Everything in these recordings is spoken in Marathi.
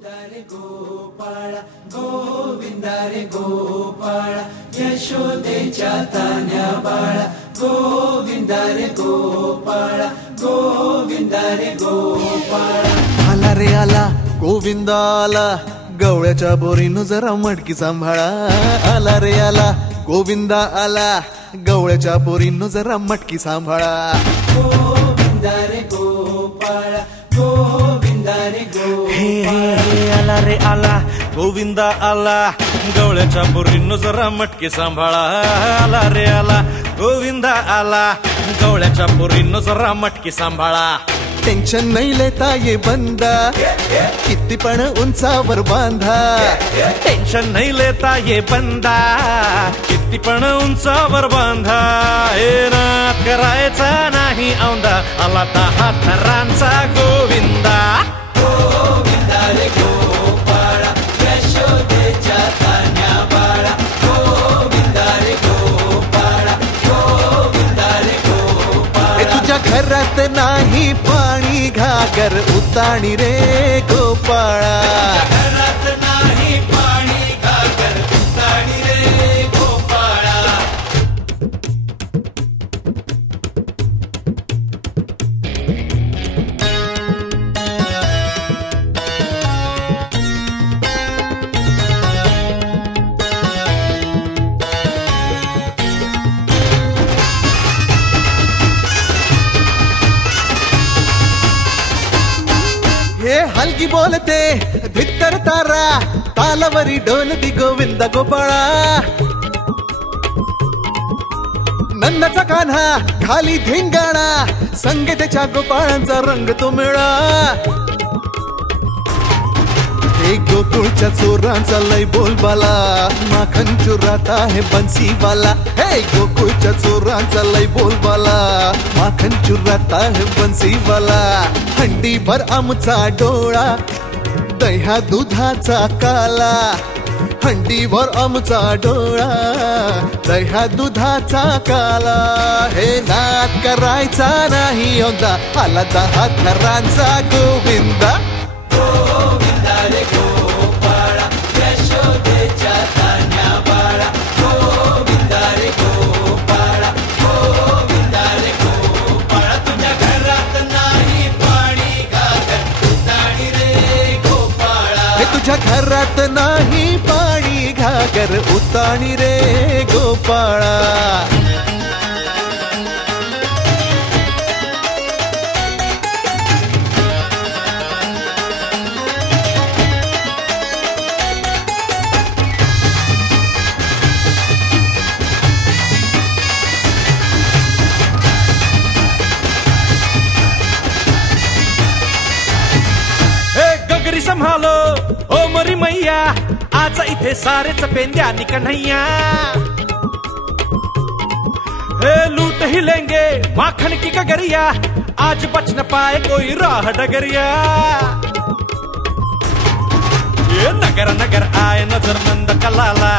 गोविंदा रे गोपाळा गोविंदा रे गोपाळा यशोदेच्या तान्या बाळा गोविंदा रे गोपाळा गोविंदा रे गोपाळा आला रे आला गोविंदा आला गवळ्याच्या बोरीनं जरा मटकी सांभाळा आला रे आला गोविंदा आला गवळ्याच्या बोरीनं जरा मटकी सांभाळा गोविंदा रे गोपाळा गोविंदा रे गोपाळा आला रे आला गोविंदा आला गवळ्याच्या बोरीनं जरा मटकी सांभाळा आला रे आला गोविंदा आला गवळ्याच्या बोरीनं जरा मटकी सांभाळा टेन्शन नाही लेता ये बंदा किती पण उंचावर बांधा टेन्शन नाही लेता ये बंदा किती पण उंचावर बांधा हे नाद करायचा नाही औंदा आला 10 थरांचा गोविंदा गोविंदा रे गोपाळा यशोदेच्या तान्या बाळा गोविंदा रे गोपाळा गोविंदा रे गोपाळा तुझ्या घरात नाही पाणी घागर उताणी रे गोपाळा घरात नाही पाणी घागर उताणी रे गोपाळा हे हलकी बोलते धित्तर तारा तालावरी डोलती गोविंदा गोपाळा नंदाचा कान्हा खाली धिंगाणा संगीतेच्या गोपाळांचा रंग तो मिळा एक गोकुळच्या चोरांचा लय बोलबाला माखन चुरात आहे बन्सीवाला हे गोकुळच्या चोरांचा लय बोलबाला माखन चुरात आहे बन्सीवाला हंडीभर आमचा डोळा दह्या दुधाचा काला हंडीभर आमचा डोळा दह्या दुधाचा काला हे नाद करायचा नाही औंदा आला 10 थरांचा गोविंदा गोविंदा रे गोपाळा यशोदेच्या तान्या बाळा गोविंदा रे गोपाळा गोविंदा रे गोपाळा तुझ्या घरात नाही पाणी घागर उताणी रे गोपाळा हे तुझ्या घरात नाही पाणी घागर उताणी रे गोपाळा गगरी संभालो ओ मरी मैया आज इथे सारेच पेंद्या कन्हैया हे लूट ही लेंगे माखन की गगरिया आज बच न पाए कोई राह डगरिया ये नगर नगर आए नजर नंद कलाला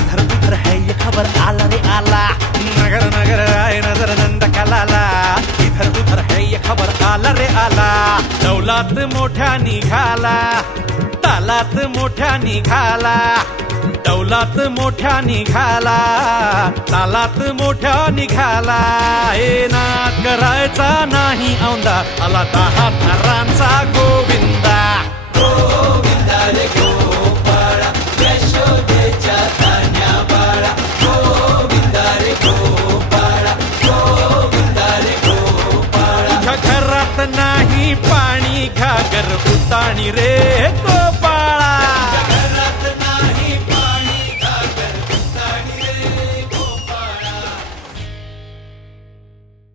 इधर उधर है ये खबर आला रे आला नगर नगर आए नजर नंद कलाला इधर उधर है ये खबर आला रे आला दौलात मोठ्या निघाला तालात मोठ्या निघाला दौलात मोठ्या निघाला तालात मोठ्या निघाला हे नाद करायचा नाही औंदा आला 10 थरांचा गोविंदा गोविंदा रे गोपाळा यशोदेच्या तान्या बाळा गोविंदा रे गोपाळा गोविंदा रे गोपाळा तुझ्या घरात नाही पाणी घागर उताणी रे